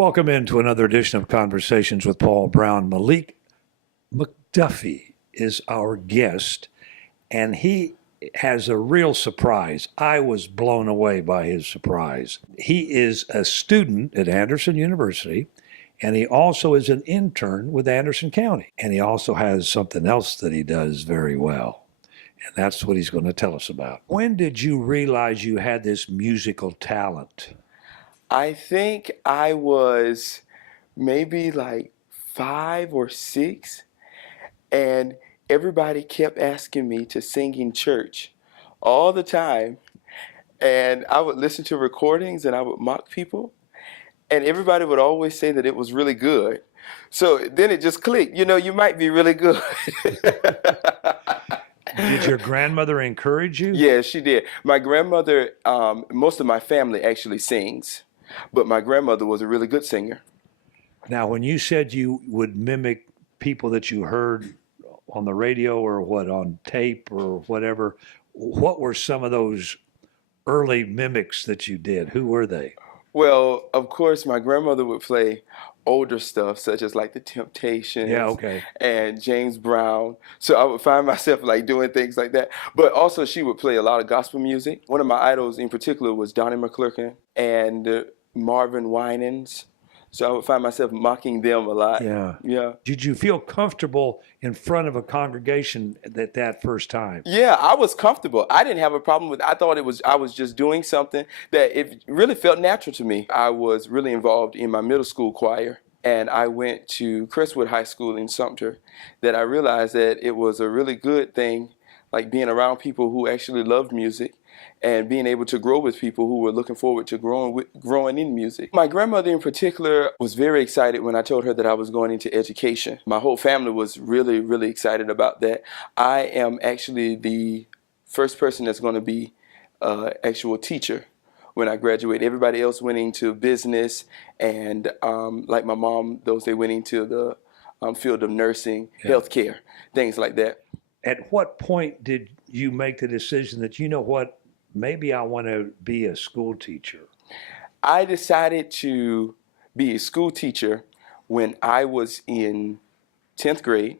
Welcome into another edition of Conversations with Paul Brown. Malek McDuffie is our guest, and he has a real surprise. I was blown away by his surprise. He is a student at Anderson University, and he also is an intern with Anderson County. And he also has something else that he does very well. And that's what he's going to tell us about. When did you realize you had this musical talent? I think I was maybe like 5 or 6, and everybody kept asking me to sing in church all the time. And I would listen to recordings and I would mock people, and everybody would always say that it was really good. So then it just clicked, you might be really good. Did your grandmother encourage you? Yeah, she did. My grandmother, most of my family actually sings, but my grandmother was a really good singer. Now, when you said you would mimic people that you heard on the radio or on tape or whatever, what were some of those early mimics that you did? Who were they? Well, of course, my grandmother would play older stuff, such as like the Temptations and James Brown. So I would find myself like doing things like that. But also she would play a lot of gospel music. One of my idols in particular was Donnie McClurkin and Marvin Winans. So I would find myself mocking them a lot. Yeah. Did you feel comfortable in front of a congregation that first time? Yeah, I was comfortable. I didn't have a problem with it. I thought I was just doing something that it really felt natural to me. I was really involved in my middle school choir, and I went to Crestwood High School in Sumter, that I realized that it was a really good thing, like being around people who actually loved music and being able to grow with people who were looking forward to growing in music. My grandmother in particular was very excited when I told her that I was going into education. My whole family was really, really excited about that. I am actually the first person that's going to be an actual teacher when I graduate. Everybody else went into business, and like my mom, they went into the field of nursing, healthcare, things like that. At what point did you make the decision that, maybe I want to be a school teacher? I decided to be a school teacher when I was in 10th grade.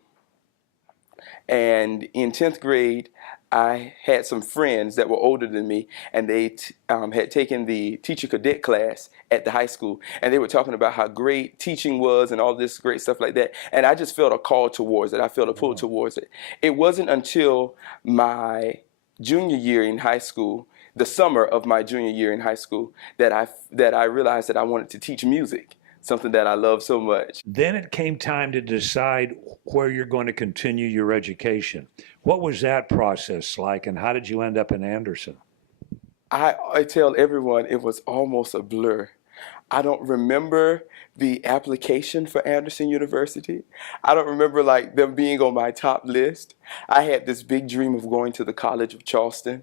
And in 10th grade, I had some friends that were older than me, and they had taken the teacher cadet class at the high school. And they were talking about how great teaching was and all this great stuff like that. And I just felt a call towards it. I felt a pull towards it. It wasn't until my junior year in high school, the summer of my junior year in high school, that I realized that I wanted to teach music, something that I love so much. Then it came time to decide where you're going to continue your education. What was that process like, and how did you end up in Anderson? I tell everyone it was almost a blur. I don't remember the application for Anderson University. I don't remember like them being on my top list. I had this big dream of going to the College of Charleston.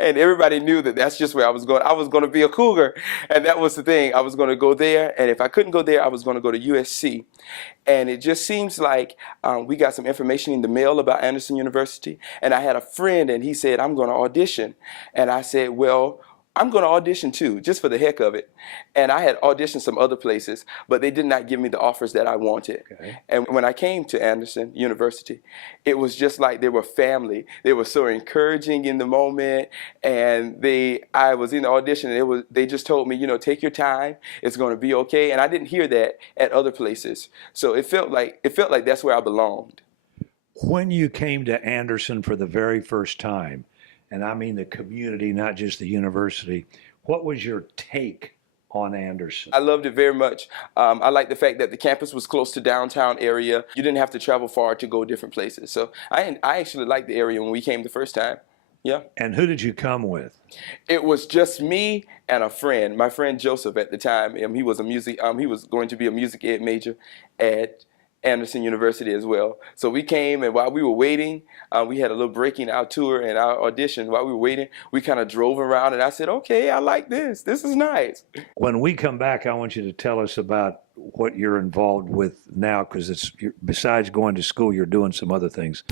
And everybody knew that that's just where I was going. I was going to be a Cougar, and that was the thing. I was going to go there, and if I couldn't go there, I was going to go to USC. And it just seems like we got some information in the mail about Anderson University, and I had a friend, and he said, I'm going to audition. And I said, well, I'm going to audition too, just for the heck of it. And I had auditioned some other places, but they did not give me the offers that I wanted. Okay. And when I came to Anderson University, it was just like they were family. They were so encouraging in the moment. And I was in the audition, and they just told me, take your time. It's going to be okay. And I didn't hear that at other places. So it felt like that's where I belonged. When you came to Anderson for the very first time, and I mean the community, not just the university, what was your take on Anderson? I loved it very much. I liked the fact that the campus was close to downtown area. You didn't have to travel far to go different places. So I actually liked the area when we came the first time. Yeah. And who did you come with? It was just me and a friend. My friend Joseph at the time. He was going to be a music ed major at Anderson University as well. So we came, and while we were waiting, we had a little break in our tour and our audition. While we were waiting, we kind of drove around, and I said, okay, I like this. This is nice. When we come back, I want you to tell us about what you're involved with now, because besides going to school, you're doing some other things.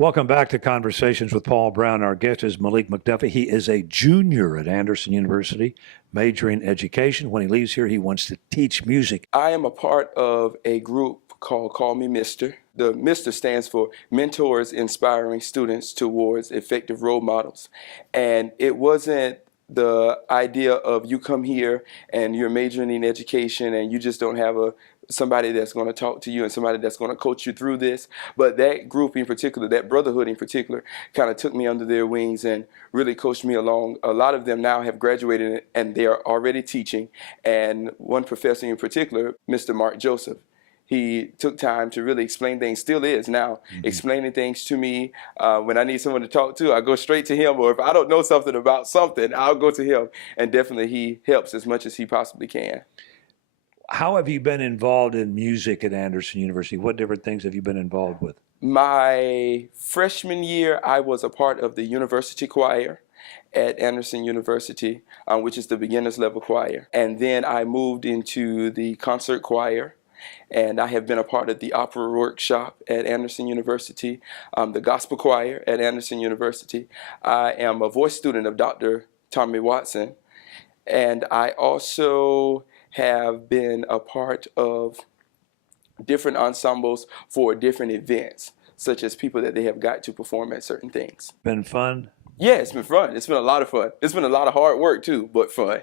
Welcome back to Conversations with Paul Brown. Our guest is Malek McDuffie. He is a junior at Anderson University, majoring in education. When he leaves here, he wants to teach music. I am a part of a group called Call Me Mr. The Mr. stands for Mentors Inspiring Students Towards Effective Role Models. And it wasn't the idea of you come here and you're majoring in education and you just don't have somebody that's going to talk to you and somebody that's going to coach you through this. But that group in particular, that brotherhood in particular, kind of took me under their wings and really coached me along. A lot of them now have graduated and they are already teaching. And one professor in particular, Mr. Mark Joseph, he took time to really explain things, still is now, explaining things to me. When I need someone to talk to, I go straight to him. Or if I don't know something about something, I'll go to him. And definitely he helps as much as he possibly can. How have you been involved in music at Anderson University? What different things have you been involved with? My freshman year, I was a part of the university choir at Anderson University, which is the beginners level choir. And then I moved into the concert choir. And I have been a part of the opera workshop at Anderson University, the gospel choir at Anderson University. I am a voice student of Dr. Tommy Watson. And I also have been a part of different ensembles for different events, such as people that they have got to perform at certain things. Been fun? Yeah, it's been fun. It's been a lot of fun. It's been a lot of hard work too, but fun.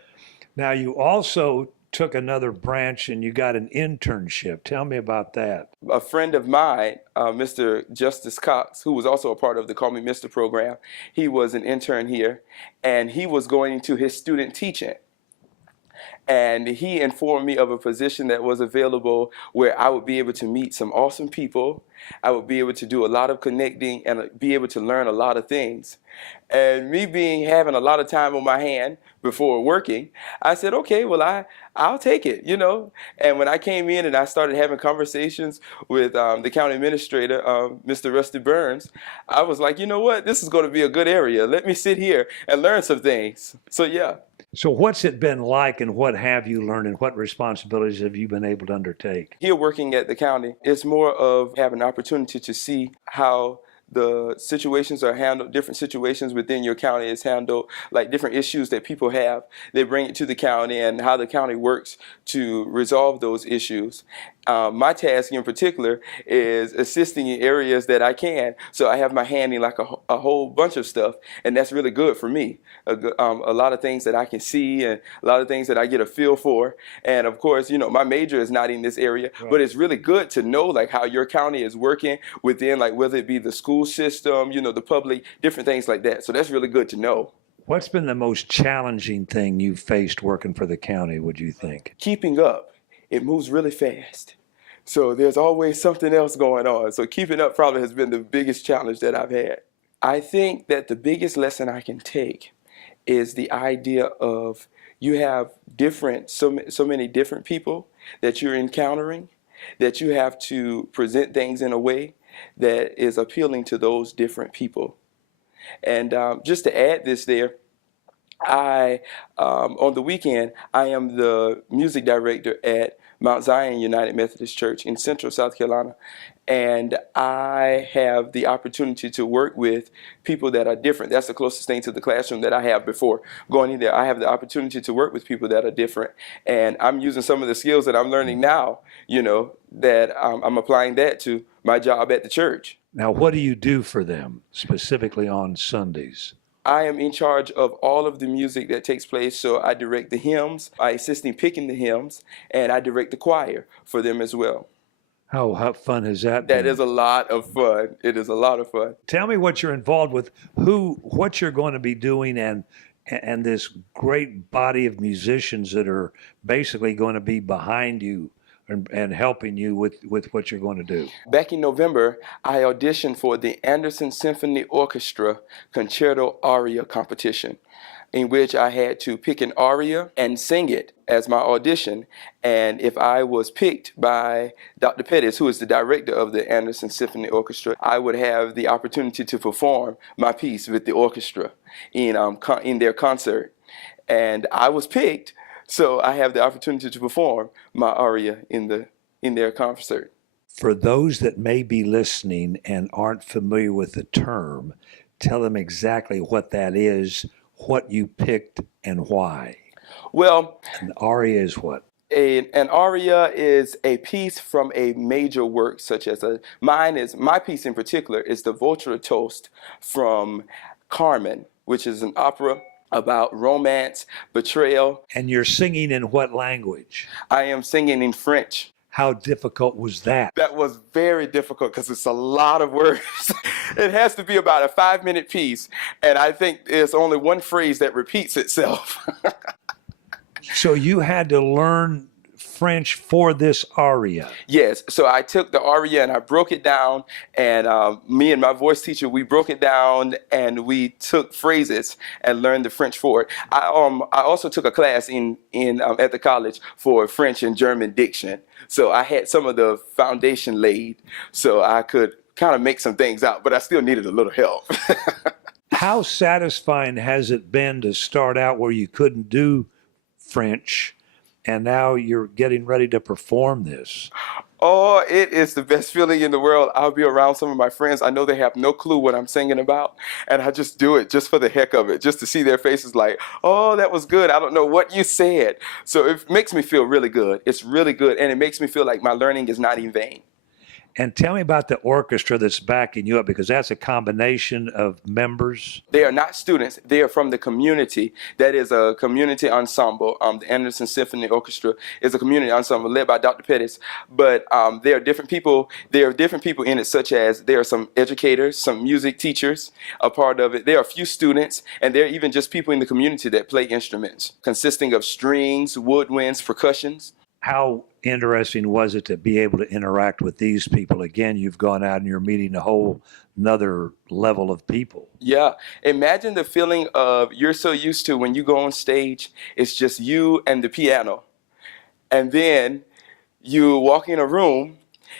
Now, you also took another branch and you got an internship. Tell me about that. A friend of mine, Mr. Justice Cox, who was also a part of the Call Me Mr. program, he was an intern here, and he was going into his student teaching. And he informed me of a position that was available where I would be able to meet some awesome people. I would be able to do a lot of connecting and be able to learn a lot of things. And me having a lot of time on my hand before working, I said, okay, well, I'll take it, you know. And when I came in and I started having conversations with the county administrator, Mr. Rusty Burns, I was like, you know what, this is going to be a good area. Let me sit here and learn some things. So, yeah. So what's it been like and what have you learned and what responsibilities have you been able to undertake? Here working at the county, it's more of having an opportunity to see how the situations are handled, different situations within your county is handled, like different issues that people have. They bring it to the county and how the county works to resolve those issues. My task in particular is assisting in areas that I can. So I have my hand in like a whole bunch of stuff, and that's really good for me. A lot of things that I can see and a lot of things that I get a feel for. And of course, you know, my major is not in this area, right. But it's really good to know like how your county is working within, like whether it be the school system, you know, the public, different things like that. So that's really good to know. What's been the most challenging thing you've faced working for the county, would you think? Keeping up. It moves really fast. So there's always something else going on. So keeping up probably has been the biggest challenge that I've had. I think that the biggest lesson I can take is the idea of you have so many different people that you're encountering, that you have to present things in a way that is appealing to those different people. And just to add this there, on the weekend, I am the music director at Mount Zion United Methodist Church in Central South Carolina. And I have the opportunity to work with people that are different. That's the closest thing to the classroom that I have before going in there. I have the opportunity to work with people that are different. And I'm using some of the skills that I'm learning now, you know, that I'm applying that to my job at the church. Now, what do you do for them, specifically on Sundays? I am in charge of all of the music that takes place, so I direct the hymns, I assist in picking the hymns, and I direct the choir for them as well. How fun has that been? That is a lot of fun. It is a lot of fun. Tell me what you're involved with, what you're going to be doing, and this great body of musicians that are basically going to be behind you and helping you with what you're going to do. Back in November, I auditioned for the Anderson Symphony Orchestra Concerto Aria competition, in which I had to pick an aria and sing it as my audition. And if I was picked by Dr. Pettis, who is the director of the Anderson Symphony Orchestra, I would have the opportunity to perform my piece with the orchestra in their concert. And I was picked, so I have the opportunity to perform my aria in their concert. For those that may be listening and aren't familiar with the term, tell them exactly what that is, what you picked, and why. Well, An aria is what? an aria is a piece from a major work, such as my piece in particular is the Votre Toast from Carmen, which is an opera about romance, betrayal. And you're singing in what language? I am singing in French. How difficult was that? That was very difficult because it's a lot of words. It has to be about a 5-minute piece, and I think there's only one phrase that repeats itself. So you had to learn French for this aria. Yes, so I took the aria and I broke it down, and me and my voice teacher, we broke it down and we took phrases and learned the French for it. I also took a class at the college for French and German diction, so I had some of the foundation laid, so I could kind of make some things out, but I still needed a little help. How satisfying has it been to start out where you couldn't do French, and now you're getting ready to perform this? Oh, it is the best feeling in the world. I'll be around some of my friends. I know they have no clue what I'm singing about, and I just do it just for the heck of it, just to see their faces like, oh, that was good. I don't know what you said. So it makes me feel really good. It's really good, and it makes me feel like my learning is not in vain. And tell me about the orchestra that's backing you up, because that's a combination of members. They are not students. They are from the community. That is a community ensemble. The Anderson Symphony Orchestra is a community ensemble led by Dr. Pettis. But there are different people. There are different people in it, such as there are some educators, some music teachers a part of it. There are a few students, and there are even just people in the community that play instruments, consisting of strings, woodwinds, percussions. How interesting was it to be able to interact with these people? Again, you've gone out and you're meeting a whole another level of people. Yeah. Imagine the feeling of you're so used to when you go on stage, it's just you and the piano. And then you walk in a room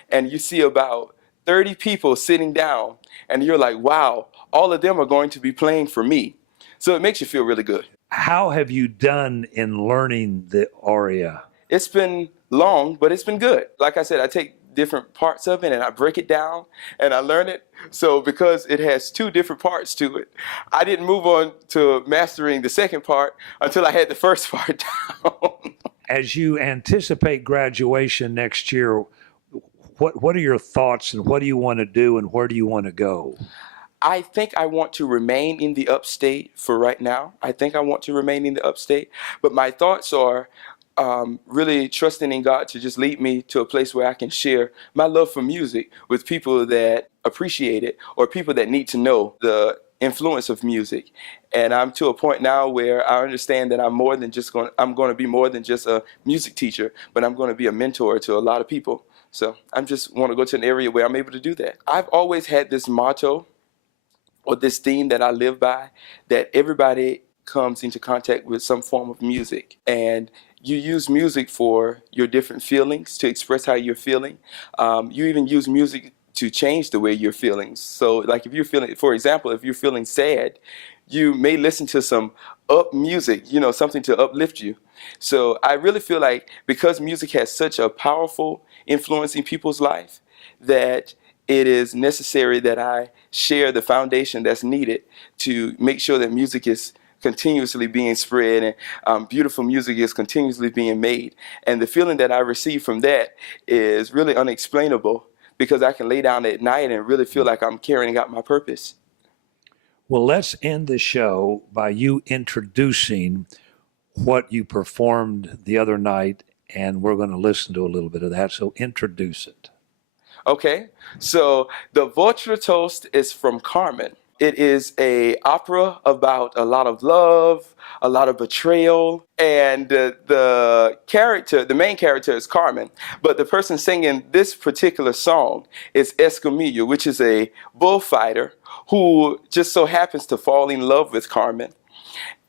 and you see about 30 people sitting down, and you're like, wow, all of them are going to be playing for me. So it makes you feel really good. How have you done in learning the aria? It's been long, but it's been good. Like I said, I take different parts of it and I break it down and I learn it. So because it has 2 different parts to it, I didn't move on to mastering the second part until I had the first part down. As you anticipate graduation next year, what are your thoughts, and what do you want to do, and where do you want to go? I think I want to remain in the upstate for right now. I think I want to remain in the upstate, but my thoughts are really trusting in God to just lead me to a place where I can share my love for music with people that appreciate it, or people that need to know the influence of music. And I'm to a point now where I understand that I'm going to be more than just a music teacher, but I'm going to be a mentor to a lot of people. So I just want to go to an area where I'm able to do that. I've always had this motto, or this theme that I live by, that everybody comes into contact with some form of music, and you use music for your different feelings, to express how you're feeling. You even use music to change the way you're feeling. So like if you're feeling, for example, if you're feeling sad, you may listen to some up music, something to uplift you. So I really feel like because music has such a powerful influence in people's life, that it is necessary that I share the foundation that's needed to make sure that music is continuously being spread, and beautiful music is continuously being made. And the feeling that I receive from that is really unexplainable, because I can lay down at night and really feel like I'm carrying out my purpose. Well, let's end the show by you introducing what you performed the other night, and we're going to listen to a little bit of that. So introduce it. Okay, so the Votre Toast is from Carmen. It is an opera about a lot of love, a lot of betrayal, and the main character is Carmen, but the person singing this particular song is Escamillo, which is a bullfighter who just so happens to fall in love with Carmen.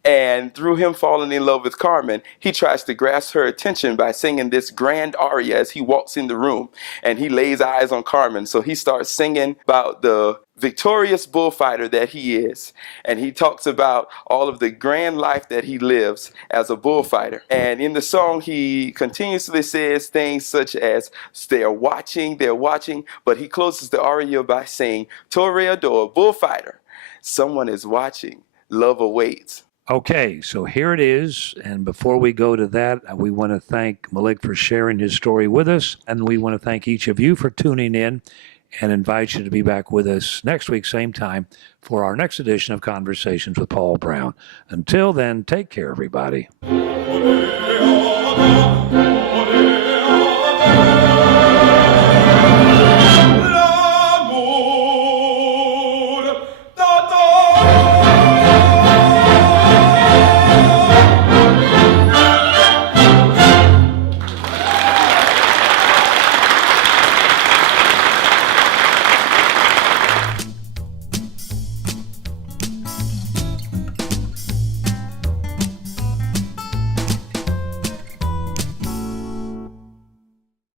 And through him falling in love with Carmen, he tries to grasp her attention by singing this grand aria as he walks in the room, and he lays eyes on Carmen. So he starts singing about the victorious bullfighter that he is. And he talks about all of the grand life that he lives as a bullfighter. And in the song, he continuously says things such as, they're watching, but he closes the aria by saying, Toreador, bullfighter, someone is watching, love awaits. Okay, so here it is. And before we go to that, we want to thank Malek for sharing his story with us. And we want to thank each of you for tuning in and invite you to be back with us next week, same time, for our next edition of Conversations with Paul Brown. Until then, take care, everybody.